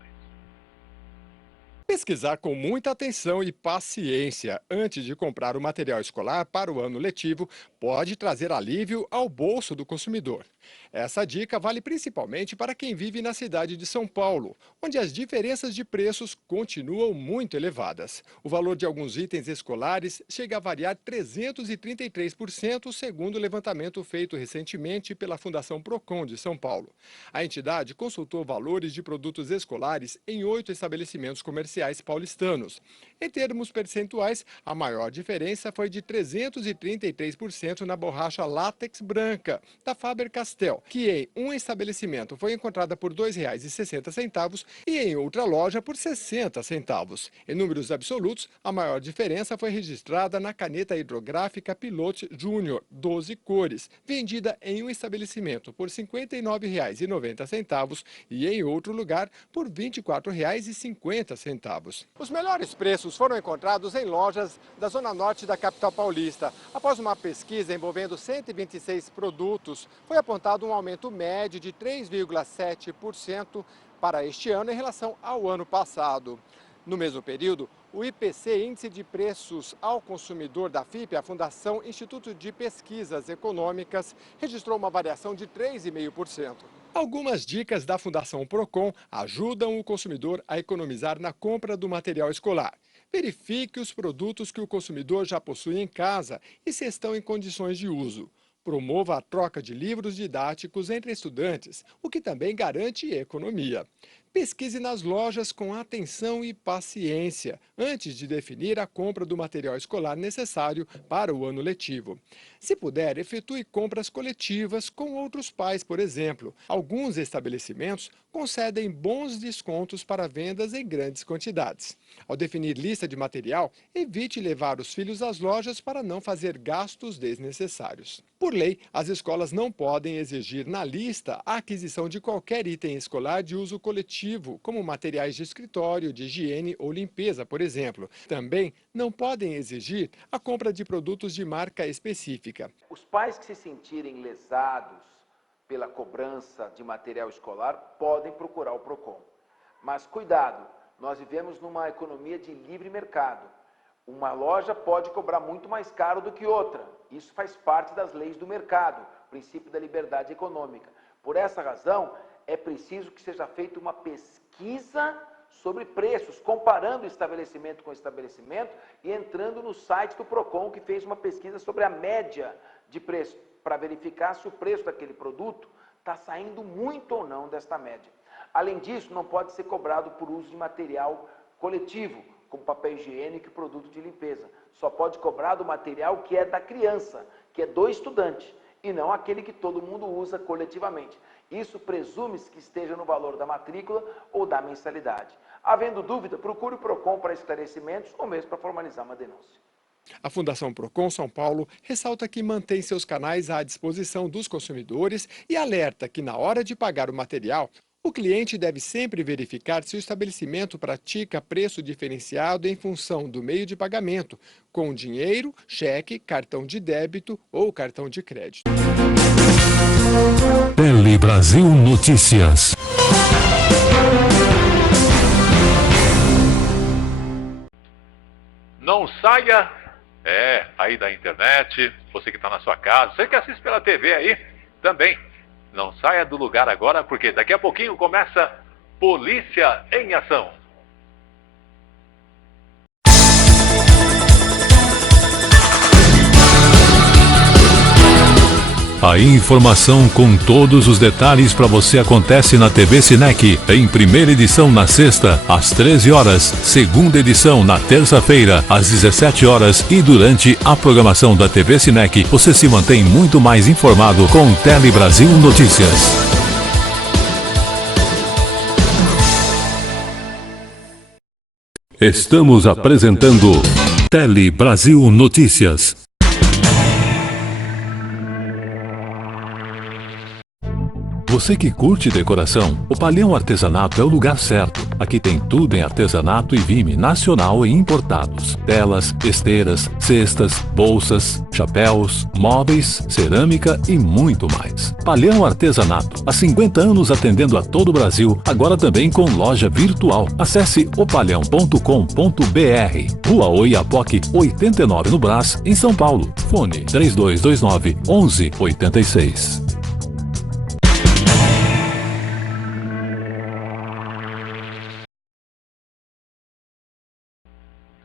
Pesquisar com muita atenção e paciência antes de comprar o material escolar para o ano letivo pode trazer alívio ao bolso do consumidor. Essa dica vale principalmente para quem vive na cidade de São Paulo, onde as diferenças de preços continuam muito elevadas. O valor de alguns itens escolares chega a variar 333%, segundo o levantamento feito recentemente pela Fundação Procon de São Paulo. A entidade consultou valores de produtos escolares em 8 estabelecimentos comerciais paulistanos. Em termos percentuais, a maior diferença foi de 333% na borracha látex branca, da Faber-Castell, que em um estabelecimento foi encontrada por R$ 2,60 e em outra loja por 60 centavos. Em números absolutos, a maior diferença foi registrada na caneta hidrográfica Pilot Júnior, 12 cores, vendida em um estabelecimento por R$ 59,90 e em outro lugar por R$ 24,50. Os melhores preços foram encontrados em lojas da zona norte da capital paulista. Após uma pesquisa envolvendo 126 produtos, foi apontado um aumento médio de 3,7% para este ano em relação ao ano passado. No mesmo período, o IPC, Índice de Preços ao Consumidor da FIPE, a Fundação Instituto de Pesquisas Econômicas, registrou uma variação de 3,5%. Algumas dicas da Fundação Procon ajudam o consumidor a economizar na compra do material escolar. Verifique os produtos que o consumidor já possui em casa e se estão em condições de uso. Promova a troca de livros didáticos entre estudantes, o que também garante economia. Pesquise nas lojas com atenção e paciência, antes de definir a compra do material escolar necessário para o ano letivo. Se puder, efetue compras coletivas com outros pais, por exemplo. Alguns estabelecimentos concedem bons descontos para vendas em grandes quantidades. Ao definir lista de material, evite levar os filhos às lojas para não fazer gastos desnecessários. Por lei, as escolas não podem exigir na lista a aquisição de qualquer item escolar de uso coletivo, como materiais de escritório, de higiene ou limpeza, por exemplo. Também não podem exigir a compra de produtos de marca específica. Os pais que se sentirem lesados pela cobrança de material escolar podem procurar o Procon. Mas cuidado, nós vivemos numa economia de livre mercado. Uma loja pode cobrar muito mais caro do que outra. Isso faz parte das leis do mercado, princípio da liberdade econômica. Por essa razão, é preciso que seja feita uma pesquisa sobre preços, comparando estabelecimento com estabelecimento e entrando no site do Procon, que fez uma pesquisa sobre a média de preço, para verificar se o preço daquele produto está saindo muito ou não desta média. Além disso, não pode ser cobrado por uso de material coletivo, como papel higiênico e produto de limpeza. Só pode cobrar do material que é da criança, que é do estudante, e não aquele que todo mundo usa coletivamente. Isso presume-se que esteja no valor da matrícula ou da mensalidade. Havendo dúvida, procure o Procon para esclarecimentos ou mesmo para formalizar uma denúncia. A Fundação Procon São Paulo ressalta que mantém seus canais à disposição dos consumidores e alerta que, na hora de pagar o material, o cliente deve sempre verificar se o estabelecimento pratica preço diferenciado em função do meio de pagamento, com dinheiro, cheque, cartão de débito ou cartão de crédito. Tele Brasil Notícias. Não saia aí da internet, você que está na sua casa, você que assiste pela TV aí também. Não saia do lugar agora, porque daqui a pouquinho começa Polícia em Ação. A informação com todos os detalhes para você acontece na TV Cinec, em primeira edição na sexta, às 13 horas, segunda edição na terça-feira, às 17 horas e durante a programação da TV Cinec, você se mantém muito mais informado com Tele Brasil Notícias. Estamos apresentando Tele Brasil Notícias. Você que curte decoração, o Palhão Artesanato é o lugar certo. Aqui tem tudo em artesanato e vime nacional e importados. Telas, esteiras, cestas, bolsas, chapéus, móveis, cerâmica e muito mais. Palhão Artesanato, há 50 anos atendendo a todo o Brasil, agora também com loja virtual. Acesse opalhão.com.br. Rua Oiapoque, 89 no Brás, em São Paulo. Fone 3229 1186.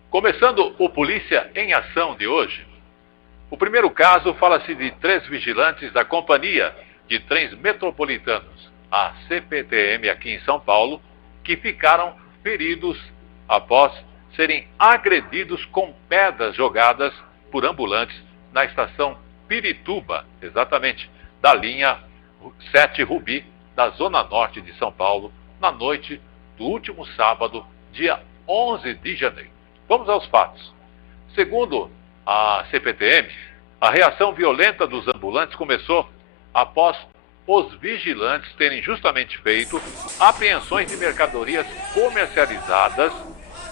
Começando o Polícia em Ação de hoje. O primeiro caso fala-se de 3 vigilantes da Companhia de Trens Metropolitanos, a CPTM aqui em São Paulo, que ficaram feridos após serem agredidos com pedras jogadas por ambulantes na estação Pirituba, exatamente, da linha 7 Rubi, da Zona Norte de São Paulo, na noite do último sábado, dia 11 de janeiro. Vamos aos fatos. Segundo a CPTM, a reação violenta dos ambulantes começou após os vigilantes terem justamente feito apreensões de mercadorias comercializadas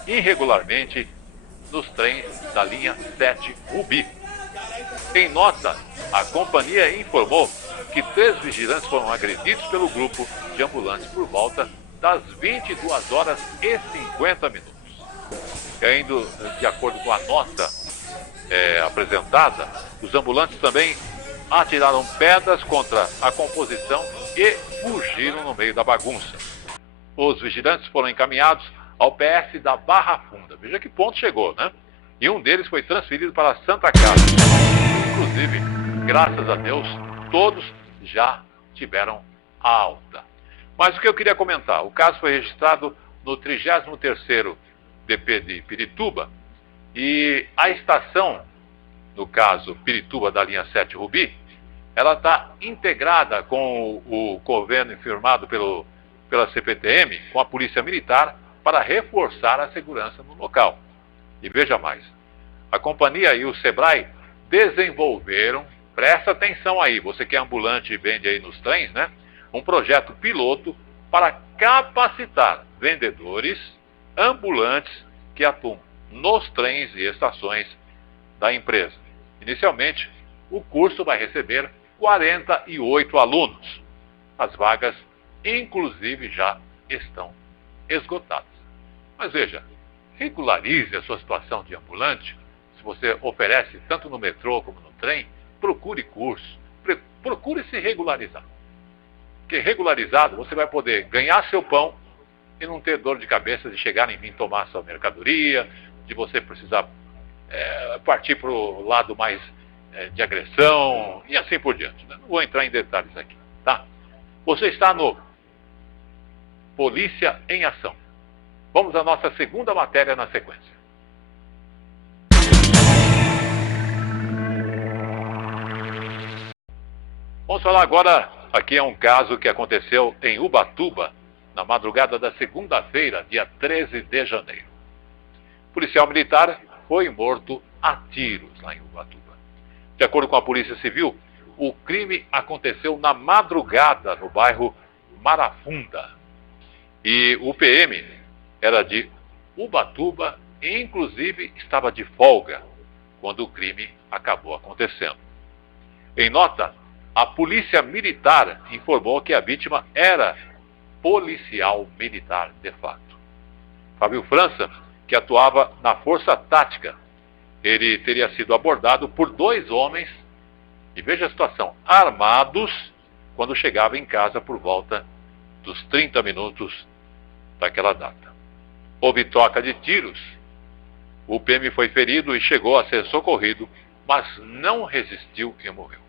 irregularmente nos trens da linha 7 Rubi. Em nota, a companhia informou que 3 vigilantes foram agredidos pelo grupo de ambulantes por volta das 22 horas e 50 minutos. E ainda de acordo com a nota apresentada, os ambulantes também atiraram pedras contra a composição e fugiram no meio da bagunça. Os vigilantes foram encaminhados ao PS da Barra Funda. Veja que ponto chegou, né? E um deles foi transferido para a Santa Casa. Inclusive, graças a Deus, todos já tiveram alta. Mas o que eu queria comentar, o caso foi registrado no 33º DP de Pirituba, e a estação, no caso Pirituba da linha 7 Rubi, ela está integrada com o convênio firmado pela CPTM, com a Polícia Militar, para reforçar a segurança no local. E veja mais, a companhia e o Sebrae desenvolveram, presta atenção aí, você que é ambulante e vende aí nos trens, né? Um projeto piloto para capacitar vendedores ambulantes que atuam nos trens e estações da empresa. Inicialmente, o curso vai receber 48 alunos. As vagas, inclusive, já estão esgotadas. Mas veja, regularize a sua situação de ambulante. Se você oferece tanto no metrô como no trem, procure curso, procure se regularizar. Porque regularizado, você vai poder ganhar seu pão e não ter dor de cabeça de chegar e vir tomar sua mercadoria, de você precisar partir para o lado mais de agressão e assim por diante. Né? Não vou entrar em detalhes aqui, tá? Você está no Polícia em Ação. Vamos à nossa segunda matéria na sequência. Vamos falar agora, aqui é um caso que aconteceu em Ubatuba, na madrugada da segunda-feira, dia 13 de janeiro. O policial militar foi morto a tiros lá em Ubatuba. De acordo com a Polícia Civil, o crime aconteceu na madrugada no bairro Marafunda. E o PM era de Ubatuba e, inclusive, estava de folga quando o crime acabou acontecendo. Em nota, a Polícia Militar informou que a vítima era policial militar de fato. Fábio França, que atuava na Força Tática, ele teria sido abordado por 2 homens, e veja a situação, armados, quando chegava em casa por volta dos 30 minutos daquela data. Houve troca de tiros, o PM foi ferido e chegou a ser socorrido, mas não resistiu e morreu.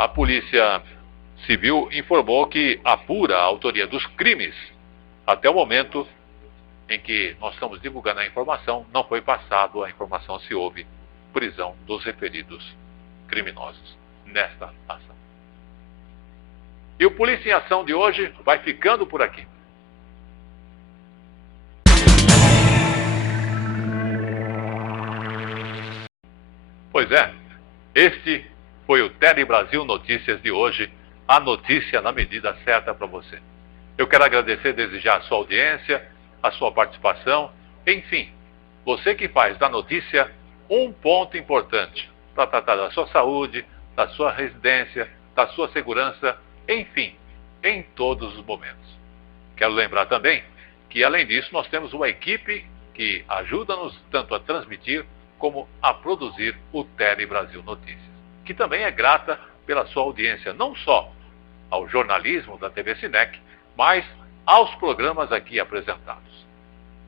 A Polícia Civil informou que apura a autoria dos crimes. Até o momento em que nós estamos divulgando a informação, não foi passado a informação se houve prisão dos referidos criminosos nesta ação. E o Polícia em Ação de hoje vai ficando por aqui. Pois é, este foi o Tele Brasil Notícias de hoje, a notícia na medida certa para você. Eu quero agradecer desde já a sua audiência, a sua participação, enfim, você que faz da notícia um ponto importante para tratar da sua saúde, da sua residência, da sua segurança, enfim, em todos os momentos. Quero lembrar também que, além disso, nós temos uma equipe que ajuda-nos tanto a transmitir como a produzir o Tele Brasil Notícias, que também é grata pela sua audiência, não só ao jornalismo da TV Cinec, mas aos programas aqui apresentados.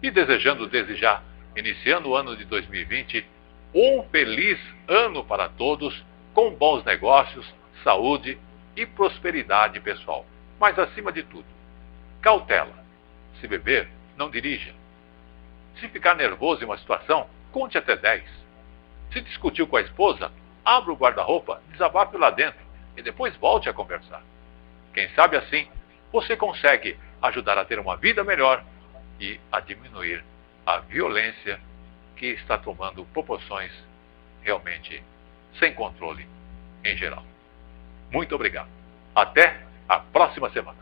E desejando desde já, iniciando o ano de 2020, um feliz ano para todos, com bons negócios, saúde e prosperidade pessoal. Mas acima de tudo, cautela. Se beber, não dirija. Se ficar nervoso em uma situação, conte até 10. Se discutiu com a esposa, abra o guarda-roupa, desabafe lá dentro e depois volte a conversar. Quem sabe assim, você consegue ajudar a ter uma vida melhor e a diminuir a violência que está tomando proporções realmente sem controle em geral. Muito obrigado. Até a próxima semana.